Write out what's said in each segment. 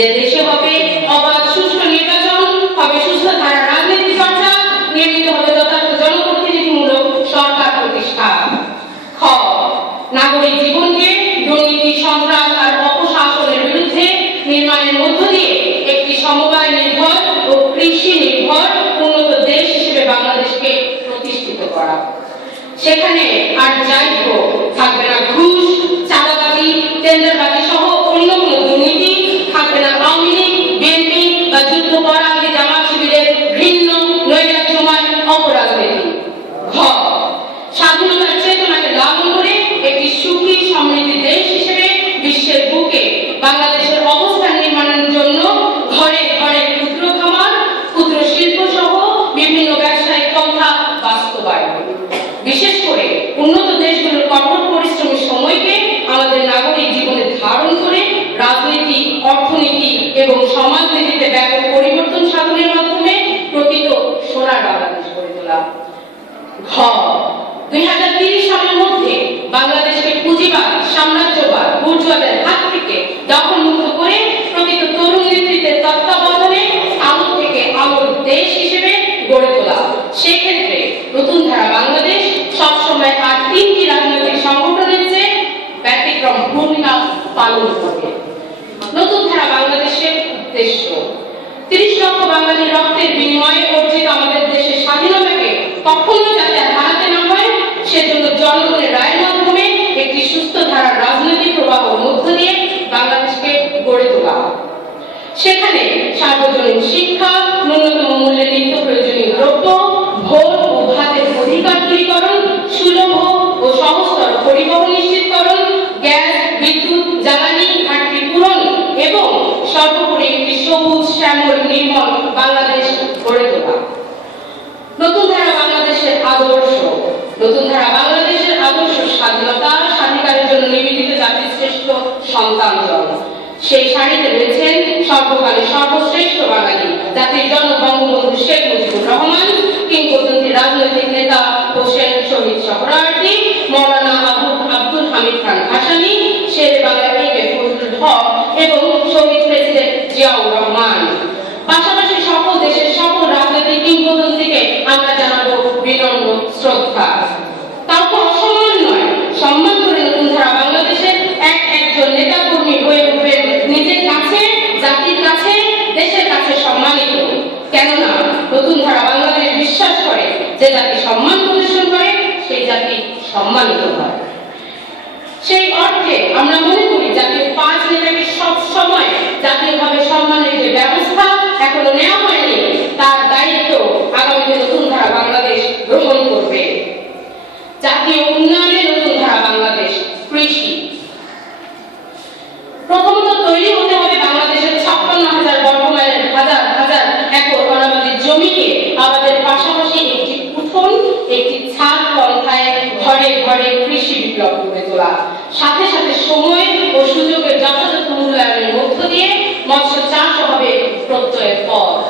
যে দেশে হবে অবাধ সুষ্ঠু নির্বাচন, হবে সুস্থ ধারা রাজনীতি চর্চা, নির্মিত হবে যথার্থ জনপ্রতিনিধিমূলক সরকার প্রতিষ্ঠা। খ, নাগরিক জীবনকে দুর্নীতি, সন্ত্রাস আর অপশাসনের বিরুদ্ধে নির্মাণের মধ্য দিয়ে একটি সমবায় নির্ভর ও কৃষি নির্ভর উন্নত দেশ হিসেবে বাংলাদেশকে প্রতিষ্ঠিত করা। সেখানে আর যাই হোক থাকবে না ঘুষ, চাঁদাবাজি, টেন্ডারবাজি সহ অন্য কোনো দুর্নীতি, থাকবে না আওয়ামী লীগ, বিএনপি বা যুদ্ধপরাধী জামাত শিবিরের ভিন্ন নৈরাজ্যময় অপরাজনীতি। ঘ, স্বাধীনতার চেতনাকে লালন করে একটি সুখী সমৃদ্ধ দেশ হিসেবে বিশ্বের বুকে বাংলাদেশের অবস্থান নির্মাণের জন্য ঘরে ঘরে ক্ষুদ্র খামার, ক্ষুদ্র শিল্প সহ বিভিন্ন ব্যবসায়িক পন্থা বাস্তবায়ন। বিশেষ করে উন্নত দেশগুলোর কঠোর পরিশ্রমী সময়কে আমাদের নাগরিক জীবনে ধারণ করে রাজনীতি, অর্থনীতি এবং সমাজনীতিতে ব্যাপক পরিবর্তন সাধনের মাধ্যমে প্রকৃত সোনার বাংলাদেশ গড়ে তোলা। ঘ, 2030 সালের মধ্যে বাংলাদেশকে পুঁজিবাদ, সাম্রাজ্যবাদ, বুর্জোয়াদের হাত থেকে দখলমুক্ত করে প্রকৃত তরুণ নেতৃত্বের তত্ত্বাবধানে আলো থেকে আলোর দেশ হিসেবে গড়ে তোলা। সেক্ষেত্রে নতুন ধারা বাংলাদেশ সবসময় আর তিনটি রাজনৈতিক সংগঠনের চেয়ে ব্যতিক্রম ভূমিকা পালন করবে। নতুন ধারা বাংলাদেশের উদ্দেশ্য 30 লক্ষ বাঙালির রক্তের বিনিময়ে অর্জিত আমাদের দেশের স্বাধীনতাকে কখনো যাতে হারাতে না হয় সেজন্য জনগণের রায়ের মাধ্যমে একটি সুস্থ ধারার রাজনৈতিক প্রবাহ মধ্য দিয়ে বাংলাদেশকে গড়ে তোলা। সেখানে সার্বজনীন শিক্ষা, ন্যূনতম মূল্যে নিত্য প্রয়োজনীয় দ্রব্য, ভোট ও ভাতের অধিকার দূরীকরণ, সুলভ ও সহজতর পরিবহন নিশ্চিতকরণ, গ্যাস, বিদ্যুৎ, জ্বালানি ঘাটতি পূরণ এবং সর্বোপরি একটি সবুজ, শ্যামল, নির্মল বাংলাদেশ গড়ে তোলা। নতুন ধারা বাংলাদেশের আদর্শ। নতুন ধারা বাংলাদেশের আদর্শ স্বাধীনতা, স্বাধিকারের জন্য নিবেদিত জাতির শ্রেষ্ঠ সন্তানজন। সেই সারিতে রয়েছেন সর্বকালের সর্বশ্রেষ্ঠ বাঙালি জাতির জনক বঙ্গবন্ধু শেখ মুজিবুর রহমান, কিংবদন্তি রাজনৈতিক নেতা হোসেন শহীদ সোহরাওয়ার্দী, মৌলানা আব্দুল হামিদ খান ভাসানী, শেরে বাংলা এ.কে ফজলুল হক এবং শহীদ প্রেসিডেন্ট জিয়াউর রহমান। পাশাপাশি সকল দেশের সকল রাজনৈতিক কিংবদন্তিকে আমরা জানাবো বিনম্র শ্রদ্ধা। তাও তো অসম্মান নয়, সম্মান করে নতুন ধারা বাংলাদেশের একজন নেতা কর্মী হয়ে উঠবেন নিজের কাছে, জাতির কাছে, দেশের কাছে সম্মানিত। কেননা নতুন ধারা বাংলাদেশ বিশ্বাস করে যে জাতি সম্মান প্রদর্শন করে সেই জাতি সম্মানিত হয়। সেই অর্থে আমরা মনে করি জাতীয় 5 নেতাকে সব সময় জাতীয়ভাবে সম্মানের যে ব্যবস্থা এখনো নেওয়া হয়নি তার দায়িত্ব আগামীতে নতুন ধারা বাংলাদেশ গ্রহণ করবে। জাতীয় উন্নয়নে নতুন ধারা বাংলাদেশ। কৃষি প্রথমত তৈরি হতে হবে বাংলাদেশের 56,000 বর্গমাইলের হাজার হাজার একর অনাবাদি জমিকে আমাদের পাশাপাশি একটি উঠোন, একটি ছাদ পন্থায় ঘরে ঘরে কৃষি বিপ্লব গড়ে তোলা। সাথে সাথে সময় ও সুযোগের যথাযথ মূল্যায়নের মধ্য দিয়ে মৎস্য চাষ হবে প্রত্যয়ের পথ।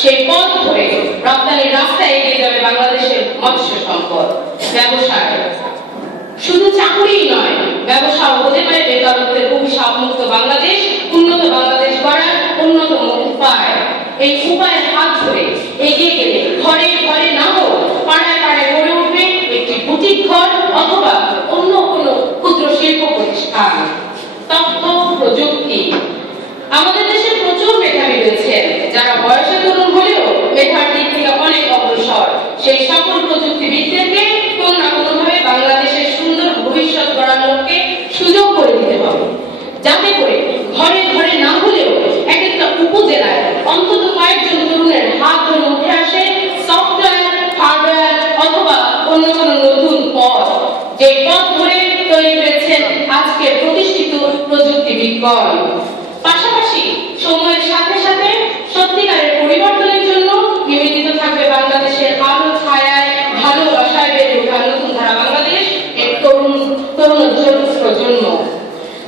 সেই পথ ধরে রপ্তানির রাস্তায় এগিয়ে যাবে বাংলাদেশের মৎস্য সম্পদ। ব্যবসায় শুধু চাকরি নয়, ব্যবসা হতে পারে বেকারত্বের অভিশাপ মুক্ত বাংলাদেশ, উন্নত বাংলাদেশ গড়ার অন্যতম উপায়। এই উপায়ের হাত ধরে এগিয়ে গেলে ঘরে ঘরে না হোক পাড়ায় পাড়ায় গড়ে উঠবে একটি বুটিক ঘর অথবা অন্য কোনো ক্ষুদ্র শিল্প প্রতিষ্ঠান। তথ্য প্রযুক্তি আমাদের দেশে প্রচুর মেধাবী রয়েছেন যারা বয়সে তরুণ হলেও মেধার দিক থেকে অনেক অগ্রসর। সেই সকল প্রযুক্তিবিদদেরকে কোনো না কোনোভাবে বাংলাদেশের সুন্দর ভবিষ্যৎ গড়ার লক্ষ্যে সুযোগ করে দিতে হবে, যাতে করে ঘরে ঘরে না হলেও এক একটা উপজেলায় অন্তত কয়েকজন তরুণের হাত ধরে উঠে আসে সফটওয়্যার, হার্ডওয়্যার অথবা অন্য কোনো নতুন পথ, যে পথ ধরে তৈরি হয়েছে আজকে প্রতিষ্ঠিত প্রযুক্তিবিদগণ। পাশাপাশি সময়ের সাথে সাথে সত্যিকারের পরিবর্তনের জন্য নিবেদিত থাকবে বাংলাদেশের আলো ছায়ায় ভালোবাসায় বেড়ে ওঠা নতুন ধারা বাংলাদেশ এক তরুণ প্রজন্ম,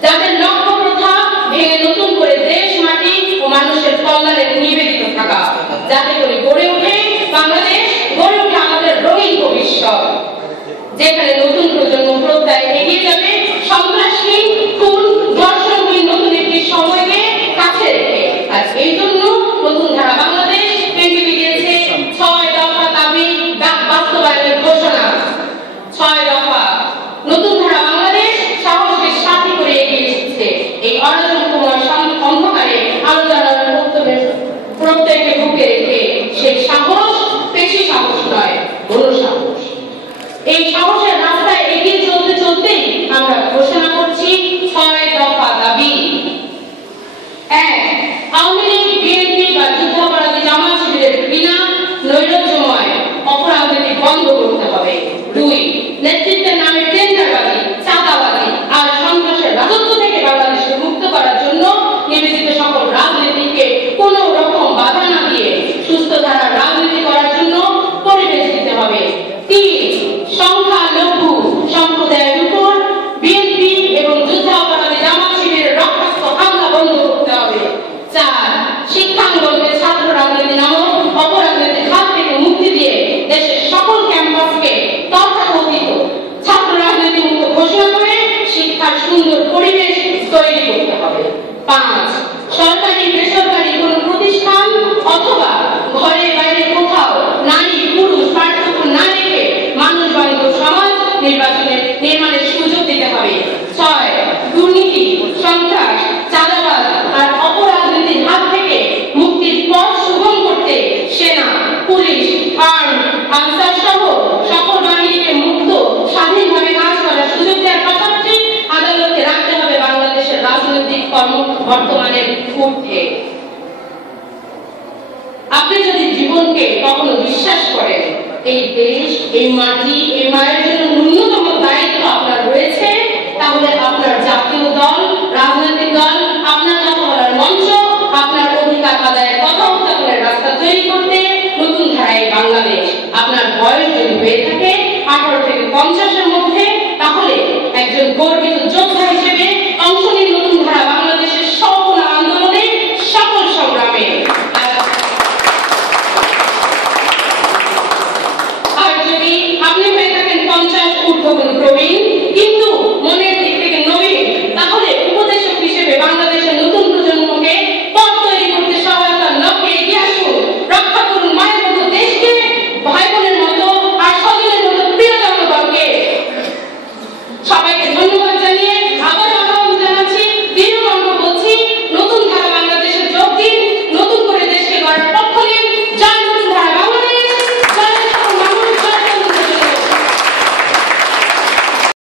যাদের লক্ষ্য প্রথা ভেঙে নতুন করে দেশ, মাটি ও মানুষের কল্যাণে নিবেদিত থাকা, যাতে করে গড়ে ওঠে বাংলাদেশ, গড়ে ওঠে আমাদের রঙিন ভবিষ্যৎ, যেখানে নতুন প্রজন্ম প্রত্যয় এগিয়ে যাবে সন্ত্রাসহীন, খুন, ধর্ষণহীন নতুন একটি সময়কে কাছে 3 সংখ্যালঘু সম্প্রদায়ের উপর বিএনপি এবং যুদ্ধাপরাধী জামাত শিবিরের রক্তাক্ত হামলা বন্ধ করতে হবে। 4 শিক্ষাঙ্গনকে ছাত্র রাজনীতি নামক অপরাজনীতির হাত থেকে মুক্তি দিয়ে দেশের সকল ক্যাম্পাসকে তথাকথিত ছাত্র রাজনীতি মুক্ত ঘোষণা করে শিক্ষার সুন্দর পরিবেশ তৈরি করতে হবে। 5 সরকারি বেসরকারি কোন প্রতিষ্ঠান অথবা ঘরে বাইরে কোথাও নারী পুরুষ পার্থক্য না রেখে মানুষ বান্ধব সমাজ নির্মাণের সুযোগ দিতে হবে। 6 দুর্নীতি সন্ত্রাস চাঁদাবাজ আর অপরাজনীতির হাত থেকে মুক্তির পথ সুগম করতে সেনা পুলিশ আনসার সহ সকল বাহিনীকে মুক্ত স্বাধীনভাবে কাজ করার সুযোগ দেওয়ার পাশাপাশি আদালতে রাখতে হবে বাংলাদেশের রাজনৈতিক কর্ম বর্তমানের ঊর্ধ্বে। আপনি যদি জীবনকে কখনো বিশ্বাস করেন, এই দেশ এই মাটি এই মায়ের জন্য